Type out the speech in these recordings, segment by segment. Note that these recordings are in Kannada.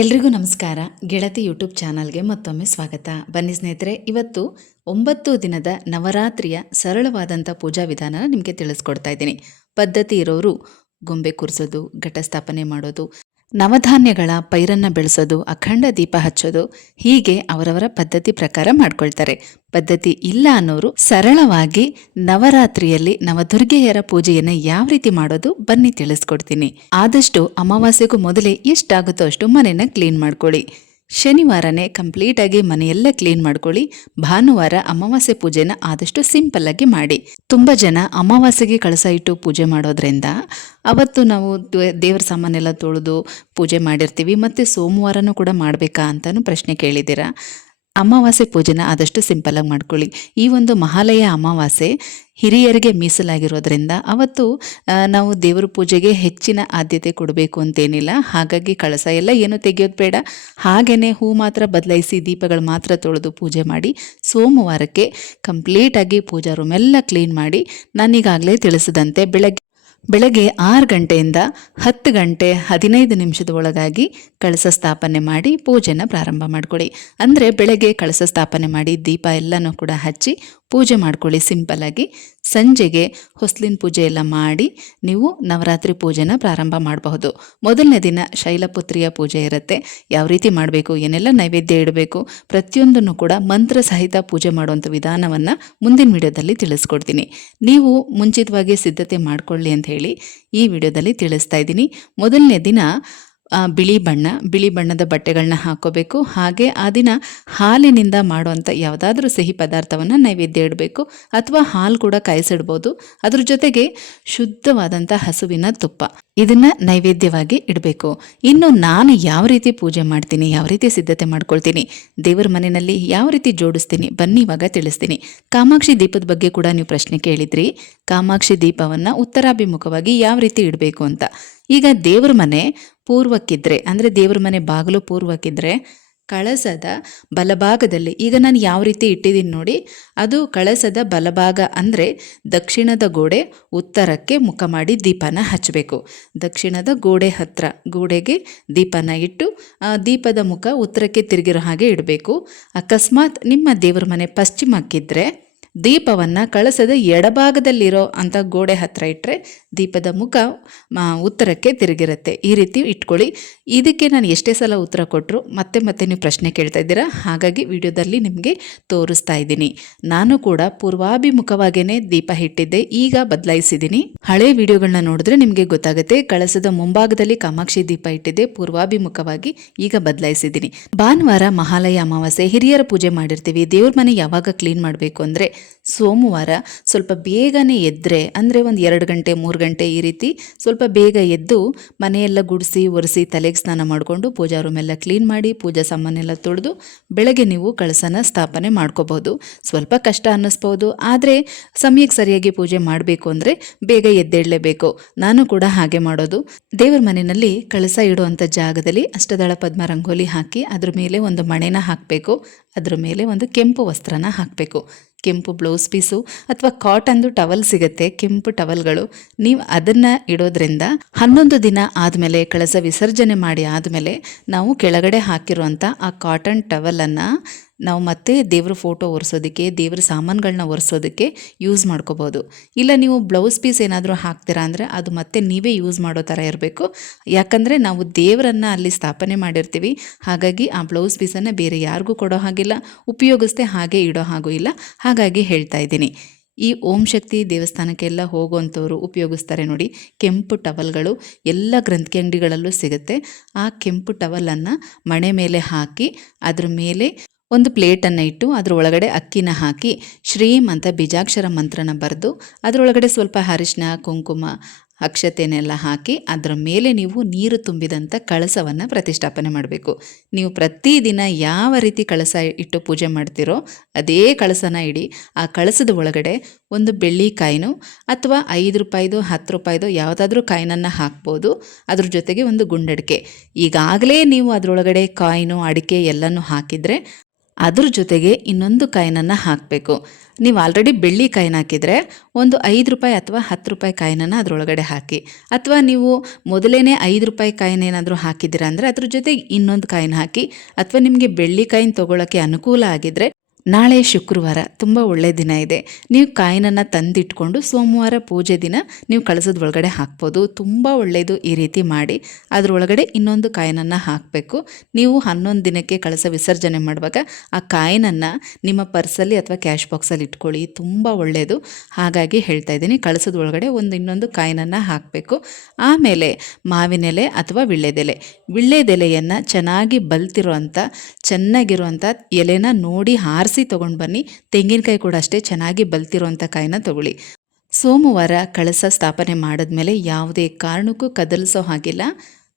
ಎಲ್ರಿಗೂ ನಮಸ್ಕಾರ. ಗೆಳತಿ ಯೂಟ್ಯೂಬ್ ಚಾನಲ್ಗೆ ಮತ್ತೊಮ್ಮೆ ಸ್ವಾಗತ. ಬನ್ನಿ ಸ್ನೇಹಿತರೆ, ಇವತ್ತು ಒಂಬತ್ತು ದಿನದ ನವರಾತ್ರಿಯ ಸರಳವಾದಂಥ ಪೂಜಾ ವಿಧಾನ ನಿಮಗೆ ತಿಳಿಸ್ಕೊಡ್ತಾ ಇದ್ದೀನಿ. ಪದ್ಧತಿ ಇರೋರು, ಗೊಂಬೆ ಕೂರಿಸೋದು, ಘಟಸ್ಥಾಪನೆ ಮಾಡೋದು ನವಧಾನ್ಯಗಳ ಪೈರನ್ನ ಬೆಳೆಸೋದು, ಅಖಂಡ ದೀಪ ಹಚ್ಚೋದು, ಹೀಗೆ ಅವರವರ ಪದ್ಧತಿ ಪ್ರಕಾರ ಮಾಡ್ಕೊಳ್ತಾರೆ. ಪದ್ಧತಿ ಇಲ್ಲ ಅನ್ನೋರು ಸರಳವಾಗಿ ನವರಾತ್ರಿಯಲ್ಲಿ ನವದುರ್ಗೆಯರ ಪೂಜೆಯನ್ನು ಯಾವ ರೀತಿ ಮಾಡೋದು ಬನ್ನಿ ತಿಳಿಸ್ಕೊಡ್ತೀನಿ. ಆದಷ್ಟು ಅಮಾವಾಸ್ಯೆಗೂ ಮೊದಲೇ ಎಷ್ಟಾಗುತ್ತೋ ಅಷ್ಟು ಮನೆಯನ್ನು ಕ್ಲೀನ್ ಮಾಡ್ಕೊಳ್ಳಿ. ಶನಿವಾರನೇ ಕಂಪ್ಲೀಟಾಗಿ ಮನೆಯೆಲ್ಲ ಕ್ಲೀನ್ ಮಾಡ್ಕೊಳ್ಳಿ. ಭಾನುವಾರ ಅಮಾವಾಸ್ಯೆ ಪೂಜೆನ ಆದಷ್ಟು ಸಿಂಪಲ್ ಆಗಿ ಮಾಡಿ. ತುಂಬ ಜನ ಅಮಾವಾಸ್ಯೆಗೆ ಕಳಸ ಇಟ್ಟು ಪೂಜೆ ಮಾಡೋದ್ರಿಂದ ಅವತ್ತು ನಾವು ದೇವ್ರ ಸಾಮಾನೆಲ್ಲ ತೊಳೆದು ಪೂಜೆ ಮಾಡಿರ್ತೀವಿ, ಮತ್ತು ಸೋಮವಾರನೂ ಕೂಡ ಮಾಡಬೇಕಾ ಅಂತಲೂ ಪ್ರಶ್ನೆ ಕೇಳಿದ್ದೀರಾ. ಅಮಾವಾಸ್ಯೆ ಪೂಜೆನ ಆದಷ್ಟು ಸಿಂಪಲ್ಲಾಗಿ ಮಾಡ್ಕೊಳ್ಳಿ. ಈ ಒಂದು ಮಹಾಲಯ ಅಮಾವಾಸ್ಯೆ ಹಿರಿಯರಿಗೆ ಮೀಸಲಾಗಿರೋದ್ರಿಂದ ಅವತ್ತು ನಾವು ದೇವರ ಪೂಜೆಗೆ ಹೆಚ್ಚಿನ ಆದ್ಯತೆ ಕೊಡಬೇಕು ಅಂತೇನಿಲ್ಲ. ಹಾಗಾಗಿ ಕಳಸ ಎಲ್ಲ ಏನು ತೆಗೆಯೋದು ಬೇಡ. ಹಾಗೆಯೇ ಹೂ ಮಾತ್ರ ಬದಲಾಯಿಸಿ ದೀಪಗಳು ಮಾತ್ರ ತೊಳೆದು ಪೂಜೆ ಮಾಡಿ, ಸೋಮವಾರಕ್ಕೆ ಕಂಪ್ಲೀಟಾಗಿ ಪೂಜಾ ರೂಮ್ ಎಲ್ಲ ಕ್ಲೀನ್ ಮಾಡಿ ನಾನೀಗಾಗಲೇ ತಿಳಿಸಿದಂತೆ ಬೆಳಗ್ಗೆ ಬೆಳಗ್ಗೆ ಆರು ಗಂಟೆಯಿಂದ ಹತ್ತು ಗಂಟೆ ಹದಿನೈದು ನಿಮಿಷದ ಒಳಗಾಗಿ ಕಳಸ ಸ್ಥಾಪನೆ ಮಾಡಿ ಪೂಜೆನ ಪ್ರಾರಂಭ ಮಾಡಿಕೊಳ್ಳಿ ಅಂದರೆ ಬೆಳಗ್ಗೆ ಕಳಸ ಸ್ಥಾಪನೆ ಮಾಡಿ ದೀಪ ಎಲ್ಲನೂ ಕೂಡ ಹಚ್ಚಿ ಪೂಜೆ ಮಾಡ್ಕೊಳ್ಳಿ ಸಿಂಪಲ್ಲಾಗಿ ಸಂಜೆಗೆ ಹೊಸ್ಲಿನ ಪೂಜೆ ಎಲ್ಲ ಮಾಡಿ ನೀವು ನವರಾತ್ರಿ ಪೂಜೆನ ಪ್ರಾರಂಭ ಮಾಡಬಹುದು. ಮೊದಲನೇ ದಿನ ಶೈಲಪುತ್ರಿಯ ಪೂಜೆ ಇರುತ್ತೆ. ಯಾವ ರೀತಿ ಮಾಡಬೇಕು, ಏನೆಲ್ಲ ನೈವೇದ್ಯ ಇಡಬೇಕು, ಪ್ರತಿಯೊಂದನ್ನು ಕೂಡ ಮಂತ್ರ ಸಹಿತ ಪೂಜೆ ಮಾಡುವಂಥ ವಿಧಾನವನ್ನು ಮುಂದಿನ ವಿಡಿಯೋದಲ್ಲಿ ತಿಳಿಸ್ಕೊಡ್ತೀನಿ. ನೀವು ಮುಂಚಿತವಾಗಿ ಸಿದ್ಧತೆ ಮಾಡಿಕೊಳ್ಳಿ ಅಂತ ಹೇಳಿ ಈ ವಿಡಿಯೋದಲ್ಲಿ ತಿಳಿಸ್ತಾ ಇದ್ದೀನಿ. ಮೊದಲನೇ ದಿನ ಬಿಳಿ ಬಣ್ಣ, ಬಿಳಿ ಬಣ್ಣದ ಬಟ್ಟೆಗಳನ್ನ ಹಾಕೋಬೇಕು. ಹಾಗೆ ಆ ದಿನ ಹಾಲಿನಿಂದ ಮಾಡುವಂಥ ಯಾವುದಾದ್ರೂ ಸಿಹಿ ಪದಾರ್ಥವನ್ನು ನೈವೇದ್ಯ ಇಡಬೇಕು ಅಥವಾ ಹಾಲು ಕೂಡ ಕಾಯಿಸಿಡ್ಬೋದು. ಅದ್ರ ಜೊತೆಗೆ ಶುದ್ಧವಾದಂಥ ಹಸುವಿನ ತುಪ್ಪ ಇದನ್ನ ನೈವೇದ್ಯವಾಗಿ ಇಡಬೇಕು. ಇನ್ನು ನಾನು ಯಾವ ರೀತಿ ಪೂಜೆ ಮಾಡ್ತೀನಿ, ಯಾವ ರೀತಿ ಸಿದ್ಧತೆ ಮಾಡ್ಕೊಳ್ತೀನಿ, ದೇವರ ಮನೆಯಲ್ಲಿ ಯಾವ ರೀತಿ ಜೋಡಿಸ್ತೀನಿ, ಬನ್ನಿ ಇವಾಗ ತಿಳಿಸ್ತೀನಿ. ಕಾಮಾಕ್ಷಿ ದೀಪದ ಬಗ್ಗೆ ಕೂಡ ನೀವು ಪ್ರಶ್ನೆ ಕೇಳಿದ್ರಿ. ಕಾಮಾಕ್ಷಿ ದೀಪವನ್ನು ಉತ್ತರಾಭಿಮುಖವಾಗಿ ಯಾವ ರೀತಿ ಇಡಬೇಕು ಅಂತ. ಈಗ ದೇವ್ರ ಮನೆ ಪೂರ್ವಕ್ಕಿದ್ರೆ, ಅಂದರೆ ದೇವ್ರ ಮನೆ ಬಾಗಿಲು ಪೂರ್ವಕ್ಕಿದ್ರೆ ಕಳಸದ ಬಲಭಾಗದಲ್ಲಿ, ಈಗ ನಾನು ಯಾವ ರೀತಿ ಇಟ್ಟಿದ್ದೀನಿ ನೋಡಿ, ಅದು ಕಳಸದ ಬಲಭಾಗ ಅಂದರೆ ದಕ್ಷಿಣದ ಗೋಡೆ ಉತ್ತರಕ್ಕೆ ಮುಖ ಮಾಡಿ ದೀಪನ ಹಚ್ಚಬೇಕು ದಕ್ಷಿಣದ ಗೋಡೆ ಹತ್ರ, ಗೋಡೆಗೆ ದೀಪನ ಇಟ್ಟು ದೀಪದ ಮುಖ ಉತ್ತರಕ್ಕೆ ತಿರುಗಿರೋ ಹಾಗೆ ಇಡಬೇಕು. ಅಕಸ್ಮಾತ್ ನಿಮ್ಮ ದೇವ್ರ ಮನೆ ಪಶ್ಚಿಮಕ್ಕಿದ್ರೆ ದೀಪವನ್ನು ಕಳಸದ ಎಡಭಾಗದಲ್ಲಿರೋ ಅಂಥ ಗೋಡೆ ಹತ್ತಿರ ಇಟ್ಟರೆ ದೀಪದ ಮುಖ ಉತ್ತರಕ್ಕೆ ತಿರುಗಿರುತ್ತೆ. ಈ ರೀತಿ ಇಟ್ಕೊಳ್ಳಿ. ಇದಕ್ಕೆ ನಾನು ಎಷ್ಟೇ ಸಲ ಉತ್ತರ ಕೊಟ್ಟರು ಮತ್ತೆ ಮತ್ತೆ ನೀವು ಪ್ರಶ್ನೆ ಕೇಳ್ತಾ ಇದ್ದೀರಾ? ಹಾಗಾಗಿ ವಿಡಿಯೋದಲ್ಲಿ ನಿಮಗೆ ತೋರಿಸ್ತಾ ಇದ್ದೀನಿ. ನಾನು ಕೂಡ ಪೂರ್ವಾಭಿಮುಖವಾಗೇನೆ ದೀಪ ಇಟ್ಟಿದ್ದೆ. ಈಗ ಬದಲಾಯಿಸಿದ್ದೀನಿ. ಹಳೆ ವಿಡಿಯೋಗಳನ್ನ ನೋಡಿದ್ರೆ ನಿಮಗೆ ಗೊತ್ತಾಗುತ್ತೆ. ಕಳಸದ ಮುಂಭಾಗದಲ್ಲಿ ಕಾಮಾಕ್ಷಿ ದೀಪ ಇಟ್ಟಿದ್ದೆ. ಪೂರ್ವಾಭಿಮುಖವಾಗಿ ಈಗ ಬದಲಾಯಿಸಿದ್ದೀನಿ. ಭಾನುವಾರ ಮಹಾಲಯ ಅಮಾವಾಸ್ಯೆ, ಹಿರಿಯರ ಪೂಜೆ ಮಾಡಿರ್ತೀವಿ. ದೇವ್ರ ಮನೆ ಯಾವಾಗ ಕ್ಲೀನ್ ಮಾಡಬೇಕು ಅಂದರೆ ಸೋಮವಾರ ಸ್ವಲ್ಪ ಬೇಗನೆ ಎದ್ದರೆ ಅಂದರೆ ಒಂದು ಎರಡು ಗಂಟೆ, ಮೂರು ಗಂಟೆ ಈ ರೀತಿ ಸ್ವಲ್ಪ ಬೇಗ ಎದ್ದು ಮನೆಯೆಲ್ಲ ಗುಡಿಸಿ, ಒರೆಸಿ, ತಲೆಗೆ ಸ್ನಾನ ಮಾಡಿಕೊಂಡು ಪೂಜಾ ರೂಮ್ ಎಲ್ಲ ಕ್ಲೀನ್ ಮಾಡಿ, ಪೂಜಾ ಸಾಮಾನೆಲ್ಲ ತೊಳೆದು ಬೆಳಗ್ಗೆ ನೀವು ಕಳಸನ ಸ್ಥಾಪನೆ ಮಾಡ್ಕೋಬಹುದು. ಸ್ವಲ್ಪ ಕಷ್ಟ ಅನ್ನಿಸ್ಬೋದು, ಆದರೆ ಸಮಯಕ್ಕೆ ಸರಿಯಾಗಿ ಪೂಜೆ ಮಾಡಬೇಕು ಅಂದರೆ ಬೇಗ ಎದ್ದೇಳಲೇಬೇಕು. ನಾನು ಕೂಡ ಹಾಗೆ ಮಾಡೋದು. ದೇವರ ಮನೆಯಲ್ಲಿ ಕಳಸ ಇಡುವಂಥ ಜಾಗದಲ್ಲಿ ಅಷ್ಟದಳ ಪದ್ಮ ರಂಗೋಲಿ ಹಾಕಿ ಅದ್ರ ಮೇಲೆ ಒಂದು ಮಣೆನ ಹಾಕಬೇಕು. ಅದ್ರ ಮೇಲೆ ಒಂದು ಕೆಂಪು ವಸ್ತ್ರನ ಹಾಕಬೇಕು. ಕೆಂಪು ಬ್ಲೌಸ್ ಪೀಸು ಅಥವಾ ಕಾಟನ್ದು ಟವಲ್ ಸಿಗುತ್ತೆ, ಕೆಂಪು ಟವಲ್ಗಳು. ನೀವು ಅದನ್ನು ಇಡೋದ್ರಿಂದ ಹನ್ನೊಂದು ದಿನ ಆದಮೇಲೆ, ಕಳಸ ವಿಸರ್ಜನೆ ಮಾಡಿ ಆದಮೇಲೆ ನಾವು ಕೆಳಗಡೆ ಹಾಕಿರುವಂಥ ಆ ಕಾಟನ್ ಟವಲನ್ನು ನಾವು ಮತ್ತೆ ದೇವ್ರ ಫೋಟೋ ಒರೆಸೋದಕ್ಕೆ, ದೇವ್ರ ಸಾಮಾನುಗಳನ್ನ ಒರೆಸೋದಕ್ಕೆ ಯೂಸ್ ಮಾಡ್ಕೋಬೋದು. ಇಲ್ಲ ನೀವು ಬ್ಲೌಸ್ ಪೀಸ್ ಏನಾದರೂ ಹಾಕ್ತೀರಾ ಅಂದರೆ ಅದು ಮತ್ತೆ ನೀವೇ ಯೂಸ್ ಮಾಡೋ ಥರ ಇರಬೇಕು. ಯಾಕಂದರೆ ನಾವು ದೇವರನ್ನು ಅಲ್ಲಿ ಸ್ಥಾಪನೆ ಮಾಡಿರ್ತೀವಿ. ಹಾಗಾಗಿ ಆ ಬ್ಲೌಸ್ ಪೀಸನ್ನು ಬೇರೆ ಯಾರಿಗೂ ಕೊಡೋ ಹಾಗಿಲ್ಲ, ಉಪಯೋಗಿಸ್ದೆ ಹಾಗೆ ಇಡೋ ಹಾಗೂ ಇಲ್ಲ. ಹಾಗಾಗಿ ಹೇಳ್ತಾ ಇದ್ದೀನಿ. ಈ ಓಂ ಶಕ್ತಿ ದೇವಸ್ಥಾನಕ್ಕೆಲ್ಲ ಹೋಗುವಂಥವ್ರು ಉಪಯೋಗಿಸ್ತಾರೆ ನೋಡಿ. ಕೆಂಪು ಟವಲ್ಗಳು ಎಲ್ಲ ಗ್ರಂಥಿ ಅಂಗಡಿಗಳಲ್ಲೂ ಸಿಗುತ್ತೆ. ಆ ಕೆಂಪು ಟವಲನ್ನು ಮಣೆ ಮೇಲೆ ಹಾಕಿ, ಅದ್ರ ಮೇಲೆ ಒಂದು ಪ್ಲೇಟನ್ನು ಇಟ್ಟು ಅದರೊಳಗಡೆ ಅಕ್ಕಿನ ಹಾಕಿ ಶ್ರೀಮ್ ಅಂತ ಬೀಜಾಕ್ಷರ ಮಂತ್ರನ ಬರೆದು, ಅದರೊಳಗಡೆ ಸ್ವಲ್ಪ ಅರಿಶಿನ ಕುಂಕುಮ, ಅಕ್ಷತೆನೆಲ್ಲ ಹಾಕಿ, ಅದರ ಮೇಲೆ ನೀವು ನೀರು ತುಂಬಿದಂಥ ಕಳಸವನ್ನು ಪ್ರತಿಷ್ಠಾಪನೆ ಮಾಡಬೇಕು. ನೀವು ಪ್ರತಿದಿನ ಯಾವ ರೀತಿ ಕಳಸ ಇಟ್ಟು ಪೂಜೆ ಮಾಡ್ತೀರೋ ಅದೇ ಕಳಸನ ಇಡಿ, ಆ ಕಳಸದ ಒಳಗಡೆ ಒಂದು ಬೆಳ್ಳಿ ಕಾಯಿನೋ ಅಥವಾ ಐದು ರೂಪಾಯಿದು, ಹತ್ತು ರೂಪಾಯಿದು ಯಾವುದಾದ್ರೂ ಕಾಯಿನನ್ನು ಹಾಕ್ಬೋದು. ಅದ್ರ ಜೊತೆಗೆ ಒಂದು ಗುಂಡಡಿಕೆ. ಈಗಾಗಲೇ ನೀವು ಅದರೊಳಗಡೆ ಕಾಯಿನು, ಅಡಿಕೆ ಎಲ್ಲನೂ ಹಾಕಿದರೆ ಅದ್ರ ಜೊತೆಗೆ ಇನ್ನೊಂದು ಕಾಯಿನನ್ನು ಹಾಕಬೇಕು. ನೀವು ಆಲ್ರೆಡಿ ಬೆಳ್ಳಿ ಕಾಯಿನ ಹಾಕಿದರೆ ಒಂದು ಐದು ರೂಪಾಯಿ ಅಥವಾ ಹತ್ತು ರೂಪಾಯಿ ಕಾಯಿನನ್ನು ಅದರೊಳಗಡೆ ಹಾಕಿ. ಅಥವಾ ನೀವು ಮೊದಲೇ ಐದು ರೂಪಾಯಿ ಕಾಯಿನ ಏನಾದರೂ ಹಾಕಿದ್ದೀರಾ ಅಂದರೆ ಅದ್ರ ಜೊತೆಗೆ ಇನ್ನೊಂದು ಕಾಯಿನ ಹಾಕಿ. ಅಥವಾ ನಿಮಗೆ ಬೆಳ್ಳಿ ಕಾಯಿನ ತೊಗೊಳಕ್ಕೆ ಅನುಕೂಲ ಆಗಿದ್ದರೆ ನಾಳೆ ಶುಕ್ರವಾರ ತುಂಬ ಒಳ್ಳೆಯ ದಿನ ಇದೆ. ನೀವು ಕಾಯಿನನ್ನು ತಂದಿಟ್ಕೊಂಡು ಸೋಮವಾರ ಪೂಜೆ ದಿನ ನೀವು ಕಳಸದ ಒಳಗಡೆ ಹಾಕ್ಬೋದು. ತುಂಬ ಒಳ್ಳೆಯದು ಈ ರೀತಿ ಮಾಡಿ. ಅದರೊಳಗಡೆ ಇನ್ನೊಂದು ಕಾಯಿನನ್ನು ಹಾಕಬೇಕು. ನೀವು ಹನ್ನೊಂದು ದಿನಕ್ಕೆ ಕಳಸ ವಿಸರ್ಜನೆ ಮಾಡುವಾಗ ಆ ಕಾಯಿನನ್ನು ನಿಮ್ಮ ಪರ್ಸಲ್ಲಿ ಅಥವಾ ಕ್ಯಾಶ್ ಬಾಕ್ಸಲ್ಲಿ ಇಟ್ಕೊಳ್ಳಿ. ತುಂಬ ಒಳ್ಳೆಯದು ಹಾಗಾಗಿ ಹೇಳ್ತಾ ಇದ್ದೀನಿ ಕಳಸದ ಒಳಗಡೆ ಒಂದು ಇನ್ನೊಂದು ಕಾಯಿನನ್ನು ಹಾಕಬೇಕು. ಆಮೇಲೆ ಮಾವಿನೆಲೆ ಅಥವಾ ವಿಳ್ಳೆದೆಲೆ. ವಿಳ್ಳೆದೆಲೆಯನ್ನು ಚೆನ್ನಾಗಿ ಬಲ್ತಿರುವಂಥ ಚೆನ್ನಾಗಿರುವಂಥ ಎಲೆನ ನೋಡಿ ಆರಿಸಿ ತೊಗೊಂಡು ಬನ್ನಿ. ತೆಂಗಿನಕಾಯಿ ಕೂಡ ಅಷ್ಟೇ ಚೆನ್ನಾಗಿ ಬಲ್ತಿರುವಂಥ ಕಾಯಿನ ತಗೊಳ್ಳಿ. ಸೋಮವಾರ ಕಳಸ ಸ್ಥಾಪನೆ ಮಾಡಿದ್ಮೇಲೆ ಯಾವುದೇ ಕಾರಣಕ್ಕೂ ಕದಲಿಸೋ ಹಾಗಿಲ್ಲ.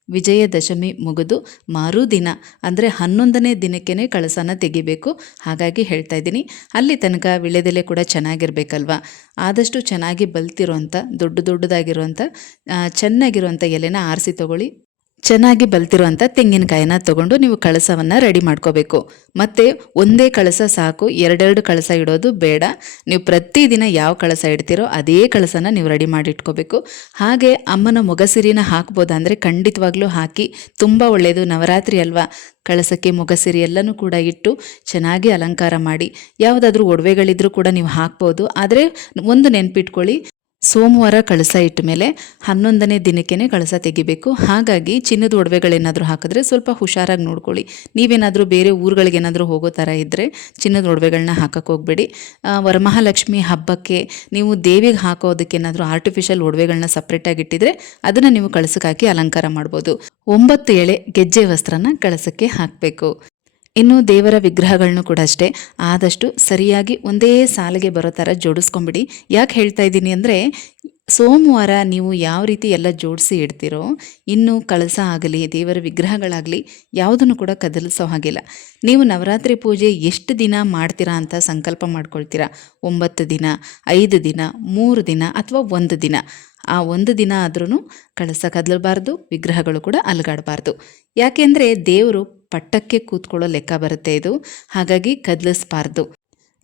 ವಿಜಯದಶಮಿ ಮುಗಿದು ಮರುದಿನ ಅಂದರೆ ಹನ್ನೊಂದನೇ ದಿನಕ್ಕೇ ಕಳಸನ ತೆಗಿಬೇಕು. ಹಾಗಾಗಿ ಹೇಳ್ತಾ ಇದ್ದೀನಿ ಅಲ್ಲಿ ತನಕ ವಿಳೆದೆಲೆ ಕೂಡ ಚೆನ್ನಾಗಿರ್ಬೇಕಲ್ವ? ಆದಷ್ಟು ಚೆನ್ನಾಗಿ ಬಲ್ತಿರೋಂಥ ದೊಡ್ಡ ದೊಡ್ಡದಾಗಿರುವಂಥ ಆ, ಚೆನ್ನಾಗಿರುವಂಥ ಎಲೆನ ಆರಿಸಿ ತಗೊಳ್ಳಿ. ಚೆನ್ನಾಗಿ ಬಲ್ತಿರುವಂಥ ತೆಂಗಿನಕಾಯಿನ ತಗೊಂಡು ನೀವು ಕಳಸವನ್ನು ರೆಡಿ ಮಾಡ್ಕೋಬೇಕು. ಮತ್ತು ಒಂದೇ ಕಳಸ ಸಾಕು, ಎರಡೆರಡು ಕಳಸ ಇಡೋದು ಬೇಡ. ನೀವು ಪ್ರತಿದಿನ ಯಾವ ಕಳಸ ಇಡ್ತೀರೋ ಅದೇ ಕಳಸನ ನೀವು ರೆಡಿ ಮಾಡಿ ಇಟ್ಕೋಬೇಕು ಹಾಗೆ ಅಮ್ಮನ ಮೊಗಸಿರಿನ ಹಾಕ್ಬೋದಂದರೆ ಖಂಡಿತವಾಗ್ಲೂ ಹಾಕಿ, ತುಂಬ ಒಳ್ಳೆಯದು ನವರಾತ್ರಿ ಅಲ್ವಾ? ಕಳಸಕ್ಕೆ ಮೊಗಸಿರಿ ಎಲ್ಲನೂ ಕೂಡ ಇಟ್ಟು ಚೆನ್ನಾಗಿ ಅಲಂಕಾರ ಮಾಡಿ, ಯಾವುದಾದ್ರೂ ಒಡವೆಗಳಿದ್ರೂ ಕೂಡ ನೀವು ಹಾಕ್ಬೋದು. ಆದರೆ ಒಂದು ನೆನ್ಪಿಟ್ಕೊಳ್ಳಿ ಸೋಮವಾರ ಕಳಸ ಇಟ್ಟ ಮೇಲೆ ಹನ್ನೊಂದನೇ ದಿನಕ್ಕೇ ಕಳಸ ತೆಗಿಬೇಕು. ಹಾಗಾಗಿ ಚಿನ್ನದ ಒಡವೆಗಳೇನಾದರೂ ಹಾಕಿದ್ರೆ ಸ್ವಲ್ಪ ಹುಷಾರಾಗಿ ನೋಡ್ಕೊಳ್ಳಿ. ನೀವೇನಾದರೂ ಬೇರೆ ಊರುಗಳಿಗೇನಾದರೂ ಹೋಗೋ ಥರ ಇದ್ದರೆ ಚಿನ್ನದ ಒಡವೆಗಳನ್ನ ಹಾಕಕ್ಕೆ ಹೋಗಬೇಡಿ. ವರಮಹಾಲಕ್ಷ್ಮಿ ಹಬ್ಬಕ್ಕೆ ನೀವು ದೇವಿಗೆ ಹಾಕೋದಕ್ಕೇನಾದರೂ ಆರ್ಟಿಫಿಷಿಯಲ್ ಒಡವೆಗಳನ್ನ ಸಪ್ರೇಟಾಗಿ ಇಟ್ಟಿದ್ರೆ ಅದನ್ನು ನೀವು ಕಳಸಕ್ಕೆ ಹಾಕಿ ಅಲಂಕಾರ ಮಾಡ್ಬೋದು. ಒಂಬತ್ತು ಎಳೆ ಗೆಜ್ಜೆ ವಸ್ತ್ರನ ಕಳಸಕ್ಕೆ ಹಾಕಬೇಕು. ಇನ್ನು ದೇವರ ವಿಗ್ರಹಗಳನ್ನು ಕೂಡ ಅಷ್ಟೇ. ಆದಷ್ಟು ಸರಿಯಾಗಿ ಒಂದೇ ಸಾಲಿಗೆ ಬರೋ ಥರ ಜೋಡಿಸ್ಕೊಂಬಿಡಿ. ಯಾಕೆ ಹೇಳ್ತಾ ಇದ್ದೀನಿ ಅಂದರೆ, ಸೋಮವಾರ ನೀವು ಯಾವ ರೀತಿ ಎಲ್ಲ ಜೋಡಿಸಿ ಇಡ್ತೀರೋ, ಇನ್ನು ಕಳಸ ಆಗಲಿ, ದೇವರ ವಿಗ್ರಹಗಳಾಗಲಿ, ಯಾವುದನ್ನು ಕೂಡ ಕದಲಿಸೋ ಹಾಗಿಲ್ಲ. ನೀವು ನವರಾತ್ರಿ ಪೂಜೆ ಎಷ್ಟು ದಿನ ಮಾಡ್ತೀರಾ ಅಂತ ಸಂಕಲ್ಪ ಮಾಡ್ಕೊಳ್ತೀರಾ? ಒಂಬತ್ತು ದಿನ, ಐದು ದಿನ, ಮೂರು ದಿನ ಅಥವಾ ಒಂದು ದಿನ? ಆ ಒಂದು ದಿನ ಆದ್ರೂ ಕಳಸ ಕದಲಬಾರ್ದು, ವಿಗ್ರಹಗಳು ಕೂಡ ಅಲುಗಾಡಬಾರ್ದು. ಯಾಕೆಂದರೆ ದೇವರು ಪಟ್ಟಕ್ಕೆ ಕೂತ್ಕೊಳ್ಳೋ ಲೆಕ್ಕ ಬರುತ್ತೆ ಇದು. ಹಾಗಾಗಿ ಕದಲಿಸ್ಬಾರ್ದು.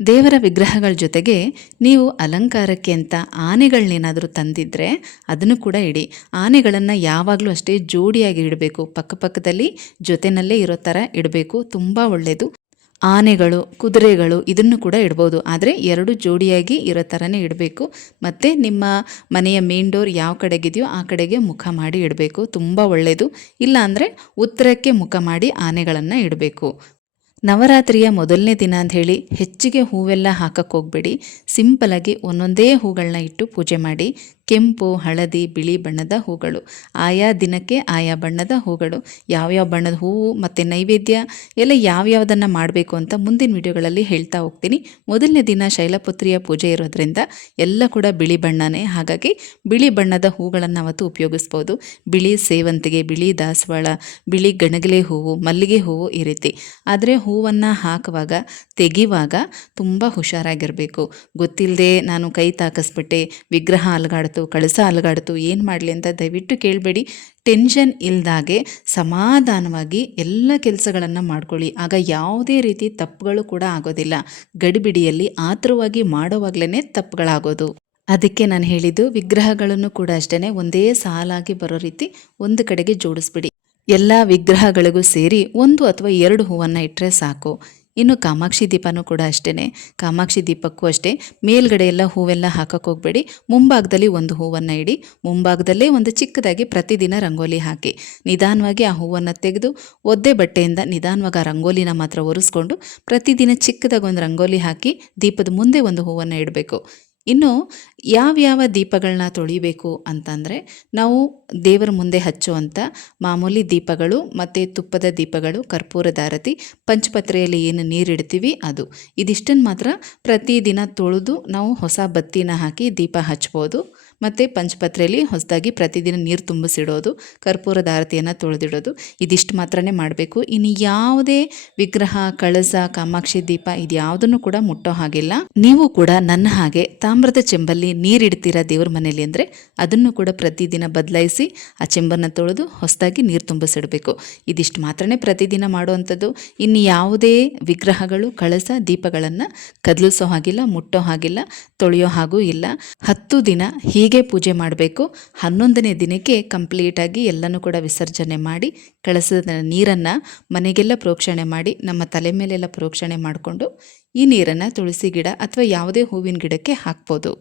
ದೇವರ ವಿಗ್ರಹಗಳ ಜೊತೆಗೆ ನೀವು ಅಲಂಕಾರಕ್ಕೆ ಅಂತ ಆನೆಗಳನ್ನೇನಾದರೂ ತಂದಿದ್ದರೆ ಅದನ್ನು ಕೂಡ ಇಡಿ. ಆನೆಗಳನ್ನು ಯಾವಾಗಲೂ ಅಷ್ಟೇ ಜೋಡಿಯಾಗಿ ಇಡಬೇಕು. ಪಕ್ಕಪಕ್ಕದಲ್ಲಿ ಜೊತೆಯಲ್ಲೇ ಇರೋ ಥರ ಇಡಬೇಕು. ತುಂಬ ಒಳ್ಳೆಯದು ಆನೆಗಳು, ಕುದುರೆಗಳು ಇದನ್ನು ಕೂಡ ಇಡ್ಬೋದು. ಆದರೆ ಎರಡು ಜೋಡಿಯಾಗಿ ಇರೋ ಥರನೇ ಇಡಬೇಕು. ಮತ್ತು ನಿಮ್ಮ ಮನೆಯ ಮೇನ್ ಡೋರ್ ಯಾವ ಕಡೆಗಿದೆಯೋ ಆ ಕಡೆಗೆ ಮುಖ ಮಾಡಿ ಇಡಬೇಕು. ತುಂಬ ಒಳ್ಳೆಯದು ಇಲ್ಲ ಅಂದರೆ ಉತ್ತರಕ್ಕೆ ಮುಖ ಮಾಡಿ ಆನೆಗಳನ್ನು ಇಡಬೇಕು. ನವರಾತ್ರಿಯ ಮೊದಲನೇ ದಿನ ಅಂತ ಹೇಳಿ ಹೆಚ್ಚಿಗೆ ಹೂವೆಲ್ಲ ಹಾಕಕ್ಕೆ ಹೋಗಬೇಡಿ. ಸಿಂಪಲಾಗಿ ಒಂದೊಂದೇ ಹೂಗಳನ್ನ ಇಟ್ಟು ಪೂಜೆ ಮಾಡಿ. ಕೆಂಪು, ಹಳದಿ, ಬಿಳಿ ಬಣ್ಣದ ಹೂಗಳು. ಆಯಾ ದಿನಕ್ಕೆ ಆಯಾ ಬಣ್ಣದ ಹೂಗಳು. ಯಾವ್ಯಾವ ಬಣ್ಣದ ಹೂವು ಮತ್ತು ನೈವೇದ್ಯ, ಎಲ್ಲ ಯಾವ್ಯಾವುದನ್ನು ಮಾಡಬೇಕು ಅಂತ ಮುಂದಿನ ವಿಡಿಯೋಗಳಲ್ಲಿ ಹೇಳ್ತಾ ಹೋಗ್ತೀನಿ. ಮೊದಲನೇ ದಿನ ಶೈಲಪುತ್ರಿಯ ಪೂಜೆ ಇರೋದ್ರಿಂದ ಎಲ್ಲ ಕೂಡ ಬಿಳಿ ಬಣ್ಣನೇ. ಹಾಗಾಗಿ ಬಿಳಿ ಬಣ್ಣದ ಹೂಗಳನ್ನು ಅವತ್ತು ಉಪಯೋಗಿಸ್ಬೋದು. ಬಿಳಿ ಸೇವಂತಿಗೆ, ಬಿಳಿ ದಾಸವಾಳ, ಬಿಳಿ ಗಣಗಲೆ ಹೂವು, ಮಲ್ಲಿಗೆ ಹೂವು ಈ ರೀತಿ. ಆದರೆ ಹೂವನ್ನು ಹಾಕುವಾಗ ತೆಗೆಯುವಾಗ ತುಂಬ ಹುಷಾರಾಗಿರಬೇಕು. ಗೊತ್ತಿಲ್ಲದೆ ನಾನು ಕೈ ತಾಕಸ್ಬಿಟ್ಟೆ, ವಿಗ್ರಹ ಅಲಗಾಡ್ತು ಕಳಸ ಅಲುಗಾಡ್ತು, ಏನು ಮಾಡಲಿ ಅಂತ ದಯವಿಟ್ಟು ಕೇಳಬೇಡಿ. ಟೆನ್ಷನ್ ಇಲ್ದಾಗೆ ಸಮಾಧಾನವಾಗಿ ಎಲ್ಲ ಕೆಲಸಗಳನ್ನು ಮಾಡ್ಕೊಳ್ಳಿ. ಆಗ ಯಾವುದೇ ರೀತಿ ತಪ್ಪುಗಳು ಕೂಡ ಆಗೋದಿಲ್ಲ. ಗಡಿಬಿಡಿಯಲ್ಲಿ ಆತುರವಾಗಿ ಮಾಡೋವಾಗಲೇ ತಪ್ಪುಗಳಾಗೋದು. ಅದಕ್ಕೆ ನಾನು ಹೇಳಿದ್ದು, ವಿಗ್ರಹಗಳನ್ನು ಕೂಡ ಅಷ್ಟೇ ಒಂದೇ ಸಾಲಾಗಿ ಬರೋ ರೀತಿ ಒಂದು ಕಡೆಗೆ ಜೋಡಿಸ್ಬಿಡಿ. ಎಲ್ಲ ವಿಗ್ರಹಗಳಿಗೂ ಸೇರಿ ಒಂದು ಅಥವಾ ಎರಡು ಹೂವನ್ನು ಇಟ್ಟರೆ ಸಾಕು. ಇನ್ನು ಕಾಮಾಕ್ಷಿ ದೀಪನೂ ಕೂಡ ಅಷ್ಟೇ ಕಾಮಾಕ್ಷಿ ದೀಪಕ್ಕೂ ಅಷ್ಟೇ. ಮೇಲ್ಗಡೆ ಎಲ್ಲ ಹೂವೆಲ್ಲ ಹಾಕಕ್ಕೆ ಹೋಗಬೇಡಿ. ಮುಂಭಾಗದಲ್ಲಿ ಒಂದು ಹೂವನ್ನು ಇಡಿ. ಮುಂಭಾಗದಲ್ಲೇ ಒಂದು ಚಿಕ್ಕದಾಗಿ ಪ್ರತಿದಿನ ರಂಗೋಲಿ ಹಾಕಿ. ನಿಧಾನವಾಗಿ ಆ ಹೂವನ್ನು ತೆಗೆದು ಒದ್ದೆ ಬಟ್ಟೆಯಿಂದ ನಿಧಾನವಾಗಿ ಆ ರಂಗೋಲಿನ ಮಾತ್ರ ಒರೆಸ್ಕೊಂಡು ಪ್ರತಿದಿನ ಚಿಕ್ಕದಾಗಿ ಒಂದು ರಂಗೋಲಿ ಹಾಕಿ ದೀಪದ ಮುಂದೆ ಒಂದು ಹೂವನ್ನು ಇಡಬೇಕು. ಇನ್ನು ಯಾವ್ಯಾವ ದೀಪಗಳನ್ನ ತೊಳಿಬೇಕು ಅಂತಂದರೆ ನಾವು ದೇವರ ಮುಂದೆ ಹಚ್ಚುವಂಥ ಮಾಮೂಲಿ ದೀಪಗಳು ಮತ್ತು ತುಪ್ಪದ ದೀಪಗಳು ಕರ್ಪೂರದ ಆರತಿ ಪಂಚಪತ್ರೆಯಲ್ಲಿ ಏನು ನೀರಿಡ್ತೀವಿ ಅದು. ಇದಿಷ್ಟನ್ನು ಮಾತ್ರ ಪ್ರತಿದಿನ ತೊಳೆದು ನಾವು ಹೊಸ ಬತ್ತಿನ ಹಾಕಿ ದೀಪ ಹಚ್ಬೋದು. ಮತ್ತು ಪಂಚಪತ್ರೆಯಲ್ಲಿ ಹೊಸದಾಗಿ ಪ್ರತಿದಿನ ನೀರು ತುಂಬಿಸಿಡೋದು, ಕರ್ಪೂರದ ಆರತಿಯನ್ನು ತೊಳೆದಿಡೋದು, ಇದಿಷ್ಟು ಮಾತ್ರನೇ ಮಾಡಬೇಕು. ಇನ್ನು ಯಾವುದೇ ವಿಗ್ರಹ, ಕಳಸ, ಕಾಮಾಕ್ಷಿ ದೀಪ ಇದು ಯಾವುದನ್ನು ಕೂಡ ಮುಟ್ಟೋ ಹಾಗಿಲ್ಲ. ನೀವು ಕೂಡ ನನ್ನ ಹಾಗೆ ತಾಮ್ರದ ಚೆಂಬಲ್ಲಿ ನೀರಿಡ್ತೀರಾ ದೇವ್ರ ಮನೇಲಿ ಅಂದರೆ ಅದನ್ನು ಕೂಡ ಪ್ರತಿದಿನ ಬದಲಾಯಿಸಿ ಆ ಚೆಂಬನ್ನು ತೊಳೆದು ಹೊಸದಾಗಿ ನೀರು ತುಂಬಿಸಿಡಬೇಕು. ಇದಿಷ್ಟು ಮಾತ್ರನೇ ಪ್ರತಿದಿನ ಮಾಡುವಂಥದ್ದು. ಇನ್ನು ಯಾವುದೇ ವಿಗ್ರಹಗಳು, ಕಳಸ, ದೀಪಗಳನ್ನು ಕದಲಿಸೋ ಹಾಗಿಲ್ಲ, ಮುಟ್ಟೋ ಹಾಗಿಲ್ಲ, ತೊಳೆಯೋ ಹಾಗೂ ಇಲ್ಲ. ಹತ್ತು ದಿನ ಹೀಗೆ ಪೂಜೆ ಮಾಡಬೇಕು. ಹನ್ನೊಂದನೇ ದಿನಕ್ಕೆ ಕಂಪ್ಲೀಟಾಗಿ ಎಲ್ಲನೂ ಕೂಡ ವಿಸರ್ಜನೆ ಮಾಡಿ, ಕಳಸದ ನೀರನ್ನು ಮನೆಗೆಲ್ಲ ಪ್ರೋಕ್ಷಣೆ ಮಾಡಿ, ನಮ್ಮ ತಲೆ ಮೇಲೆಲ್ಲ ಪ್ರೋಕ್ಷಣೆ ಮಾಡಿಕೊಂಡು ಈ ನೀರನ್ನು ತುಳಸಿ ಗಿಡ ಅಥವಾ ಯಾವುದೇ ಹೂವಿನ ಗಿಡಕ್ಕೆ ಹಾಕ್ಬೋದು.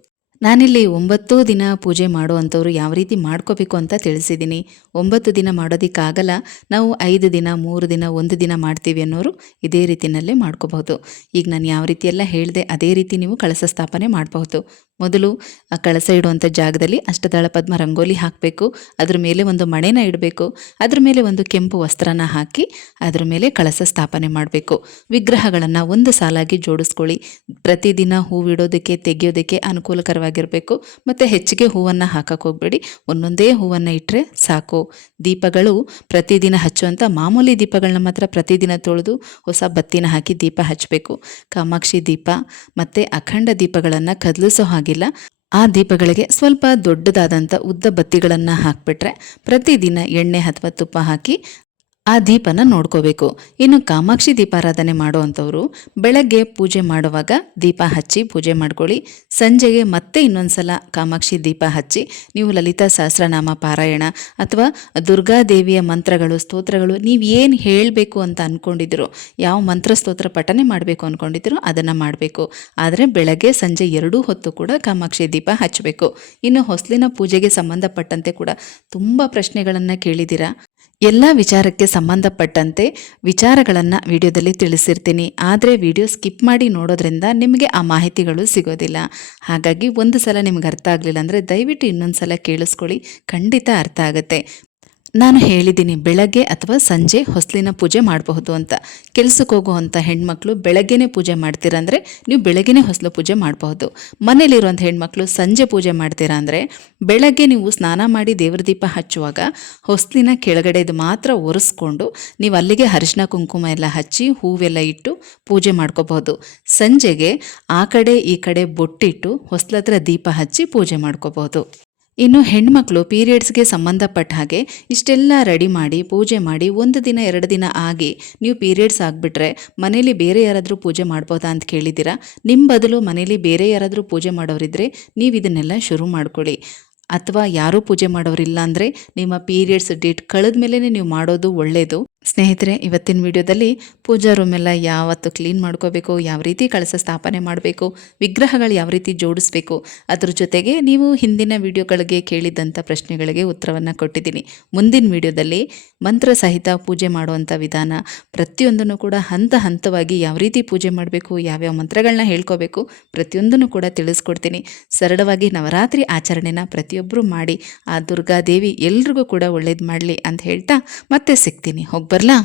ನಾನಿಲ್ಲಿ ಒಂಬತ್ತು ದಿನ ಪೂಜೆ ಮಾಡುವಂಥವ್ರು ಯಾವ ರೀತಿ ಮಾಡ್ಕೋಬೇಕು ಅಂತ ತಿಳಿಸಿದ್ದೀನಿ. ಒಂಬತ್ತು ದಿನ ಮಾಡೋದಕ್ಕಾಗಲ್ಲ, ನಾವು ಐದು ದಿನ, ಮೂರು ದಿನ, ಒಂದು ದಿನ ಮಾಡ್ತೀವಿ ಅನ್ನೋರು ಇದೇ ರೀತಿಯಲ್ಲೇ ಮಾಡ್ಕೋಬಹುದು. ಈಗ ನಾನು ಯಾವ ರೀತಿ ಎಲ್ಲ ಹೇಳಿದೆ ಅದೇ ರೀತಿ ನೀವು ಕಳಸ ಸ್ಥಾಪನೆ ಮಾಡಬಹುದು. ಮೊದಲು ಆ ಕಳಸ ಇಡುವಂಥ ಜಾಗದಲ್ಲಿ ಅಷ್ಟದಳ ಪದ್ಮ ರಂಗೋಲಿ ಹಾಕಬೇಕು. ಅದ್ರ ಮೇಲೆ ಒಂದು ಮಣೆನ ಇಡಬೇಕು. ಅದ್ರ ಮೇಲೆ ಒಂದು ಕೆಂಪು ವಸ್ತ್ರನ ಹಾಕಿ ಅದ್ರ ಮೇಲೆ ಕಳಸ ಸ್ಥಾಪನೆ ಮಾಡಬೇಕು. ವಿಗ್ರಹಗಳನ್ನು ಒಂದು ಸಾಲಾಗಿ ಜೋಡಿಸ್ಕೊಳ್ಳಿ. ಪ್ರತಿದಿನ ಹೂವಿಡೋದಕ್ಕೆ ತೆಗೆಯೋದಕ್ಕೆ ಅನುಕೂಲಕರವಾಗಿರಬೇಕು. ಮತ್ತು ಹೆಚ್ಚಿಗೆ ಹೂವನ್ನು ಹಾಕಕ್ಕೆ ಹೋಗಬೇಡಿ. ಒಂದೊಂದೇ ಹೂವನ್ನು ಇಟ್ಟರೆ ಸಾಕು. ದೀಪಗಳು ಪ್ರತಿದಿನ ಹಚ್ಚುವಂಥ ಮಾಮೂಲಿ ದೀಪಗಳನ್ನ ಮಾತ್ರ ಪ್ರತಿದಿನ ತೊಳೆದು ಹೊಸ ಬತ್ತಿನ ಹಾಕಿ ದೀಪ ಹಚ್ಚಬೇಕು. ಕಾಮಾಕ್ಷಿ ದೀಪ ಮತ್ತು ಅಖಂಡ ದೀಪಗಳನ್ನು ಕದಲಿಸೋ ಹಾಗಿಲ್ಲ ಆ ದೀಪಗಳಿಗೆ ಸ್ವಲ್ಪ ದೊಡ್ಡದಾದಂಥ ಉದ್ದ ಬತ್ತಿಗಳನ್ನು ಹಾಕಿಬಿಟ್ರೆ ಪ್ರತಿದಿನ ಎಣ್ಣೆ ಅಥವಾ ತುಪ್ಪ ಹಾಕಿ ಆ ದೀಪನ ನೋಡ್ಕೋಬೇಕು. ಇನ್ನು ಕಾಮಾಕ್ಷಿ ದೀಪಾರಾಧನೆ ಮಾಡುವಂಥವ್ರು ಬೆಳಗ್ಗೆ ಪೂಜೆ ಮಾಡುವಾಗ ದೀಪ ಹಚ್ಚಿ ಪೂಜೆ ಮಾಡ್ಕೊಳ್ಳಿ. ಸಂಜೆಗೆ ಮತ್ತೆ ಇನ್ನೊಂದ್ಸಲ ಕಾಮಾಕ್ಷಿ ದೀಪ ಹಚ್ಚಿ ನೀವು ಲಲಿತಾ ಸಹಸ್ರನಾಮ ಪಾರಾಯಣ ಅಥವಾ ದುರ್ಗಾದೇವಿಯ ಮಂತ್ರಗಳು, ಸ್ತೋತ್ರಗಳು ನೀವು ಏನು ಹೇಳಬೇಕು ಅಂತ ಅಂದ್ಕೊಂಡಿದ್ರು ಯಾವ ಮಂತ್ರ, ಸ್ತೋತ್ರ ಪಠನೆ ಮಾಡಬೇಕು ಅಂದ್ಕೊಂಡಿದ್ರು ಅದನ್ನು ಮಾಡಬೇಕು. ಆದರೆ ಬೆಳಗ್ಗೆ ಸಂಜೆ ಎರಡೂ ಹೊತ್ತು ಕೂಡ ಕಾಮಾಕ್ಷಿ ದೀಪ ಹಚ್ಚಬೇಕು. ಇನ್ನು ಹೊಸಲಿನ ಪೂಜೆಗೆ ಸಂಬಂಧಪಟ್ಟಂತೆ ಕೂಡ ತುಂಬ ಪ್ರಶ್ನೆಗಳನ್ನು ಕೇಳಿದ್ದೀರಾ? ಎಲ್ಲ ವಿಚಾರಕ್ಕೆ ಸಂಬಂಧಪಟ್ಟಂತೆ ವಿಚಾರಗಳನ್ನು ವಿಡಿಯೋದಲ್ಲಿ ತಿಳಿಸಿರ್ತೀನಿ. ಆದರೆ ವಿಡಿಯೋ ಸ್ಕಿಪ್ ಮಾಡಿ ನೋಡೋದ್ರಿಂದ ನಿಮಗೆ ಆ ಮಾಹಿತಿಗಳು ಸಿಗೋದಿಲ್ಲ. ಹಾಗಾಗಿ ಒಂದು ಸಲ ನಿಮ್ಗೆ ಅರ್ಥ ಆಗಲಿಲ್ಲ ಅಂದರೆ ದಯವಿಟ್ಟು ಇನ್ನೊಂದು ಸಲ ಕೇಳಿಸ್ಕೊಳ್ಳಿ. ಖಂಡಿತ ಅರ್ಥ ಆಗುತ್ತೆ. ನಾನು ಹೇಳಿದ್ದೀನಿ, ಬೆಳಗ್ಗೆ ಅಥವಾ ಸಂಜೆ ಹೊಸಲಿನ ಪೂಜೆ ಮಾಡಬಹುದು ಅಂತ. ಕೆಲಸಕ್ಕೆ ಹೋಗುವಂಥ ಹೆಣ್ಮಕ್ಳು ಬೆಳಗ್ಗೆನೇ ಪೂಜೆ ಮಾಡ್ತೀರಾ ಅಂದರೆ ನೀವು ಬೆಳಗ್ಗೆನೇ ಹೊಸಲು ಪೂಜೆ ಮಾಡಬಹುದು. ಮನೇಲಿರುವಂಥ ಹೆಣ್ಮಕ್ಳು ಸಂಜೆ ಪೂಜೆ ಮಾಡ್ತೀರಾ ಅಂದರೆ ಬೆಳಗ್ಗೆ ನೀವು ಸ್ನಾನ ಮಾಡಿ ದೇವ್ರ ದೀಪ ಹಚ್ಚುವಾಗ ಹೊಸಲಿನ ಕೆಳಗಡೆದು ಮಾತ್ರ ಒರೆಸ್ಕೊಂಡು ನೀವು ಅಲ್ಲಿಗೆ ಅರಿಶಿನ ಕುಂಕುಮ ಎಲ್ಲ ಹಚ್ಚಿ ಹೂವೆಲ್ಲ ಇಟ್ಟು ಪೂಜೆ ಮಾಡ್ಕೋಬಹುದು. ಸಂಜೆಗೆ ಆ ಕಡೆ ಈ ಕಡೆ ಬೊಟ್ಟಿಟ್ಟು ಹೊಸ್ಲತ್ರ ದೀಪ ಹಚ್ಚಿ ಪೂಜೆ ಮಾಡ್ಕೋಬಹುದು. ಇನ್ನು ಹೆಣ್ಮಕ್ಳು ಪೀರಿಯಡ್ಸ್ಗೆ ಸಂಬಂಧಪಟ್ಟ ಹಾಗೆ ಇಷ್ಟೆಲ್ಲ ರೆಡಿ ಮಾಡಿ, ಪೂಜೆ ಮಾಡಿ ಒಂದು ದಿನ, ಎರಡು ದಿನ ಆಗಿ ನೀವು ಪೀರಿಯಡ್ಸ್ ಆಗಿಬಿಟ್ರೆ ಮನೇಲಿ ಬೇರೆ ಯಾರಾದರೂ ಪೂಜೆ ಮಾಡ್ಬೋದಾ ಅಂತ ಕೇಳಿದ್ದೀರಾ? ನಿಮ್ಮ ಬದಲು ಮನೇಲಿ ಬೇರೆ ಯಾರಾದರೂ ಪೂಜೆ ಮಾಡೋರಿದ್ರೆ ನೀವು ಇದನ್ನೆಲ್ಲ ಶುರು ಮಾಡ್ಕೊಳ್ಳಿ. ಅಥವಾ ಯಾರೂ ಪೂಜೆ ಮಾಡೋರಿಲ್ಲ ಅಂದರೆ ನಿಮ್ಮ ಪೀರಿಯಡ್ಸ್ ಡೇಟ್ ಕಳೆದ ಮೇಲೆ ನೀವು ಮಾಡೋದು ಒಳ್ಳೆಯದು ಸ್ನೇಹಿತರೆ, ಇವತ್ತಿನ ವಿಡಿಯೋದಲ್ಲಿ ಪೂಜಾ ರೂಮ್ ಎಲ್ಲ ಯಾವತ್ತು ಕ್ಲೀನ್ ಮಾಡ್ಕೋಬೇಕು, ಯಾವ ರೀತಿ ಕಳಸ ಸ್ಥಾಪನೆ ಮಾಡಬೇಕು, ವಿಗ್ರಹಗಳು ಯಾವ ರೀತಿ ಜೋಡಿಸ್ಬೇಕು, ಅದ್ರ ಜೊತೆಗೆ ನೀವು ಹಿಂದಿನ ವಿಡಿಯೋಗಳಿಗೆ ಕೇಳಿದ್ದಂಥ ಪ್ರಶ್ನೆಗಳಿಗೆ ಉತ್ತರವನ್ನು ಕೊಟ್ಟಿದ್ದೀನಿ. ಮುಂದಿನ ವಿಡಿಯೋದಲ್ಲಿ ಮಂತ್ರ ಸಹಿತ ಪೂಜೆ ಮಾಡುವಂಥ ವಿಧಾನ, ಪ್ರತಿಯೊಂದನ್ನು ಕೂಡ ಹಂತ ಹಂತವಾಗಿ ಯಾವ ರೀತಿ ಪೂಜೆ ಮಾಡಬೇಕು, ಯಾವ್ಯಾವ ಮಂತ್ರಗಳನ್ನ ಹೇಳ್ಕೋಬೇಕು ಪ್ರತಿಯೊಂದನ್ನು ಕೂಡ ತಿಳಿಸ್ಕೊಡ್ತೀನಿ. ಸರಳವಾಗಿ ನವರಾತ್ರಿ ಆಚರಣೆನ ಪ್ರತಿಯೊಬ್ಬರು ಮಾಡಿ ಆ ದುರ್ಗಾದೇವಿ ಎಲ್ರಿಗೂ ಕೂಡ ಒಳ್ಳೇದು ಮಾಡಲಿ ಅಂತ ಹೇಳ್ತಾ ಮತ್ತೆ ಸಿಗ್ತೀನಿ. ಹೋಗಿ ಬರಲಾ?